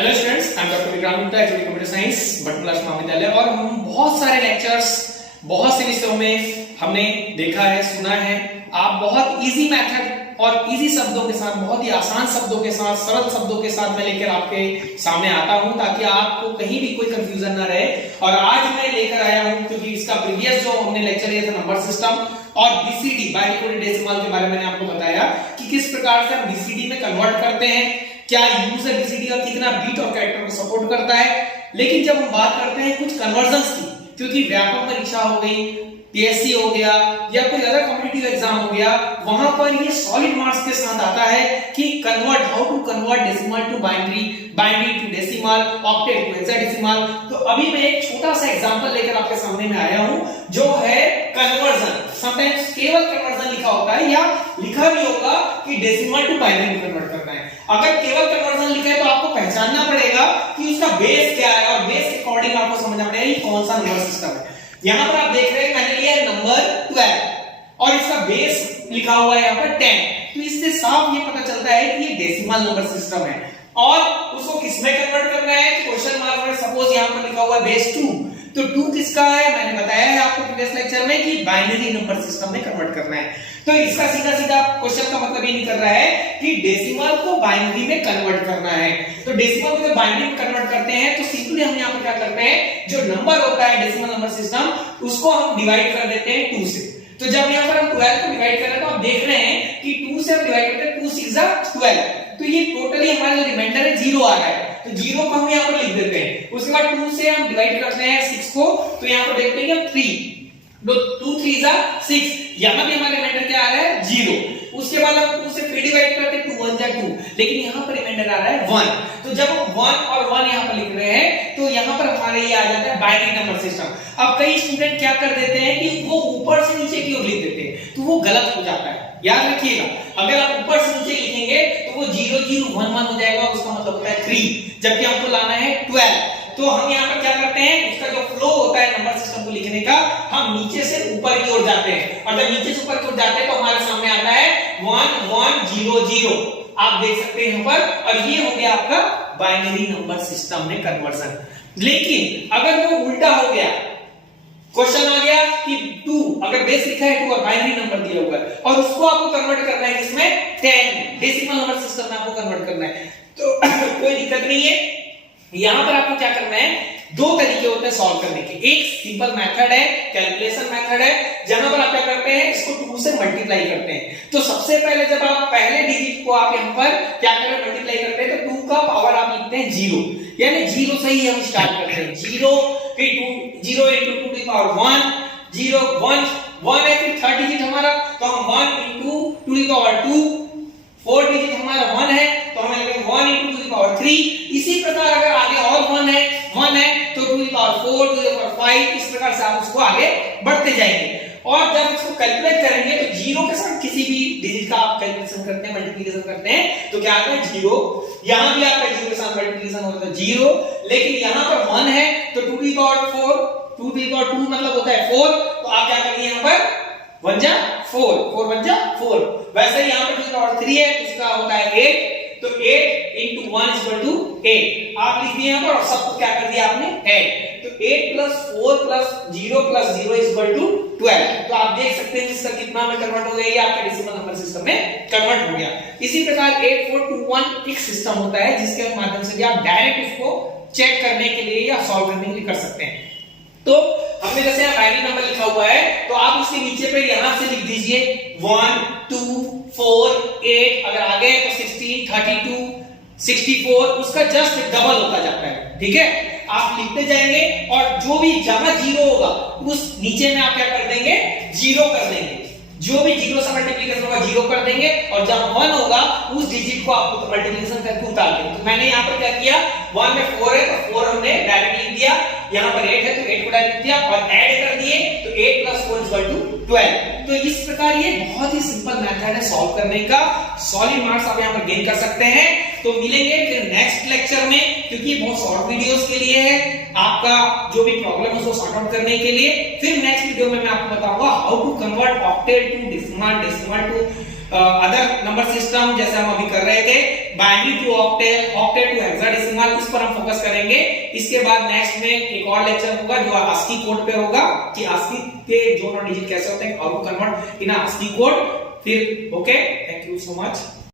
Hello students, I am doctor Vikrant Gupta, HOD computer science, Bhatt class महाविद्यालय। और हम बहुत सारे लेक्चर्स बहुत से विषयों में हमने देखा है, सुना है। आप बहुत इजी मेथड और इजी शब्दों के साथ, बहुत ही आसान शब्दों के साथ, सरल शब्दों के साथ मैं लेकर आपके सामने आता हूं ताकि आपको कहीं भी कोई कंफ्यूजन ना रहे। और आज मैं लेकर आया हूं क्योंकि इसका प्रीवियस जो हमने लेक्चर लिया था नंबर सिस्टम और बीसीडी बाइनरी डेसिमल के बारे में मैंने आपको बताया कि किस प्रकार से हम बीसीडी में कन्वर्ट करते हैं, क्या यूज है बीसीडी का, कितना बीट और कैरेक्टर को सपोर्ट करता है। लेकिन जब हम बात करते हैं कुछ कन्वर्जन्स की, क्योंकि व्यापक परीक्षा हो गई, पीएससी हो गया या कोई अदर कॉम्पिटिटिव एग्जाम हो गया, वहां पर ये सॉलिड मार्क्स के साथ आता है कि convert, how to convert decimal to binary, binary to decimal, octet to hexadecimal. तो अभी मैं एक छोटा सा एग्जांपल लेकर आपके सामने में आया हूं जो है कन्वर्जन। समटाइम्स केवल कन्वर्जन लिखा होता है या लिखा भी होगा कि डेसिमल टू बाइनरी में कन्वर्ट करना है। अगर केवल कन्वर्जन लिखा है तो आपको पहचानना पड़ेगा कि उसका बेस क्या है और बेस के अकॉर्डिंग आपको समझना पड़ेगा ये कौन सा नंबर सिस्टम है। यहां पर आप देख रहे हैं मैंने लिया है नंबर 12 और इसका बेस लिखा हुआ है यहां पर 10। तो इससे साफ ये पता चलता है कि ये डेसिमल नंबर सिस्टम है। और उसको किसमें कन्वर्ट करना है, क्वेश्चन मार्क में सपोज यहां पर लिखा हुआ है बेस 2, तो 2 किसका है, मैंने बताया है आपको प्रीवियस लेक्चर में कि बाइनरी नंबर सिस्टम में कन्वर्ट करना है। तो इसका सीधा सीधा क्वेश्चन का मतलब ये निकल रहा है कि डेसिमल को बाइनरी में कन्वर्ट करना है। तो डेसिमल को जब बाइनरी में कन्वर्ट करते हैं तो सिंपली हम यहां पर क्या करते हैं, जो नंबर होता है डेसिमल नंबर सिस्टम उसको हम डिवाइड कर देते हैं 2 से। तो जब यहां पर हम 12 को डिवाइड कर रहे हैं तो आप देख रहे हैं कि 2 से हम डिवाइड करते हैं, 2 6 12, तो ये टोटली हमारा जो रिमाइंडर है 0 आ रहा है। तो 0 को हम यहां पर लिख देते हैं। उसके बाद 2 से हम डिवाइड करते हैं 6 को, तो यहां पर देखते हैं कि हम 3 2 3 6, यहां पे हमारा रिमाइंडर क्या आ रहा है 0। उसके बाद हम 2 से फिर डिवाइड करते हैं, 2 1 जा 2, लेकिन यहां पर रिमाइंडर आ रहा है 1। तो जब हम 1 और 1 यहां पर लिख रहे हैं तो यहां पर हमारे ये आ जाता है बाइनरी नंबर सिस्टम। अब कई स्टूडेंट क्या कर देते हैं कि वो ऊपर से नीचे की ओर लिख देते हैं, तो वो गलत हो जाता है। याद रखिएगा, अगर आप ऊपर से नीचे लिखेंगे तो वो 0 0 1 1 हो जाएगा, उसका मतलब होता है 3, जबकि हमको लाना है 12। तो हम यहाँ पर क्या करते हैं, उसका जो फ्लो होता है नंबर सिस्टम को लिखने का, हम नीचे से ऊपर की ओर जाते हैं। और जब नीचे से ऊपर की ओर जाते हैं तो हमारे सामने आता है 1 1 0 0, आप देख सकते हैं यहाँ पर। और ये हो गया आपका बाइनरी नंबर सिस्टम में कन्वर्जन। लेकिन अगर वो उल्टा हो गया, क्वेश्चन आ गया कि 2, अगर बेस लिखा है 2 और बाइनरी नंबर दिया हुआ है और उसको आपको कन्वर्ट करना है किसमें, 10 डेसिमल नंबर सिस्टम में आपको कन्वर्ट करना है, तो कोई दिक्कत नहीं है। यहां पर आपको क्या करना है, 2 तरीके होते हैं सॉल्व करने के। एक सिंपल मेथड है, कैलकुलेशन मेथड है, जहां पर आप क्या करते हैं, इसको 2 से मल्टीप्लाई करते हैं। तो सबसे पहले जब आप पहले डिजिट को आप यहां पर क्या करें, मल्टीप्लाई करते हैं, तो 2 का पावर आप लिखते हैं 0, यानी 0 से ही हम स्टार्ट करते हैं। 0 फिर 0 into 2 की पावर 1, 0 1 है, फिर थर्ड डिजिट हमारा, तो हम 1 into 2 की पावर 2, फोर्थ डिजिट हमारा 1 है, तो हमें लगेगा 1 into 2 की पावर 3। इसी प्रकार अगर आगे और 1 है तो 2 की पावर 4, 2 की पावर 5, इस प्रकार से आप उसको आगे बढ़ते जाएंगे। और जब इसको कैलकुलेट करेंगे तो 0 के साथ किसी भी डिजिट का आप कैलकुलेशन करते हैं, मल्टीप्लिकेशन करते हैं, तो क्या आता है 0। यहां भी आपका 0 के साथ मल्टीप्लिकेशन होता है 0, लेकिन यहां पर 1 है तो 2 की पावर 4, 2 की पावर 2 मतलब होता है 4, तो आप क्या करेंगे यहां पर 1 जा 4, 4 1 जा 4। वैसे ही यहां पर 2 की पावर 3 है, उसका होता है 8, तो 8 into 1 is equal to 8, आप लिख दिए यहां पर और सबको क्या कर दिया आपने ऐड। तो 8 plus 4 plus 0 plus 0 is equal to 12। तो आप देख सकते हैं इसका कितना में कन्वर्ट हो गया, ये आपका डेसिमल नंबर सिस्टम में कन्वर्ट हो गया। इसी प्रकार 8 4 2 1 एक सिस्टम होता है जिसके माध्यम से भी आप डायरेक्ट उसको चेक करने के लिए या सॉल्व करने के लिए कर सकते हैं। तो हमने जैसे यहाँ बाइनरी नंबर लिखा हुआ है तो आप उसके नीचे पे यहां से लिख दीजिए 1 2 4 8, अगर आगे तो 16 32 64, उसका जस्ट डबल होता जाता है। ठीक है, आप लिखते जाएंगे और जो भी जहां 0 होगा उस नीचे में आप क्या कर देंगे, 0 कर देंगे। जो भी 0 से मल्टीप्लिकेशन होगा 0 कर देंगे, और जब 1 होगा उस डिजिट को आपको मल्टीप्लिकेशन करके उतार देंगे। तो मैंने यहाँ पर क्या किया, 1 में 4 है तो 4 हमने डायरेक्ट लिख दिया, यहाँ पर 8 है तो 8 को डायरेक्ट लिख दिया और ऐड कर दिए, तो 8 plus 4 is equal to 12। तो इस प्रकार ये बहुत ही सिंपल मेथड है सॉल्व करने का, सॉलिड मार्क्स आप यहाँ पर गेन कर सकते हैं। तो मिलेंगे फिर नेक्स्ट लेक्चर में, क्योंकि बहुत शॉर्ट वीडियोस के लिए है, आपका जो भी प्रॉब्लम है उसको सॉर्ट आउट करने के लिए। फिर नेक्स्ट वीडियो में मैं आपको बताऊंगा how to convert octet to decimal, decimal to other number system जैसे हम अभी कर रहे थे, binary to octet, octet to hexadecimal, इस पर हम फोकस करेंगे। इसके बाद नेक्स्ट में एक और लेक्चर होगा जो ASCII कोड पे होगा कि ASCII के जोन और डिजिट कैसे होते हैं और वो कन्वर्ट इन ASCII कोड। फिर okay, thank you so much.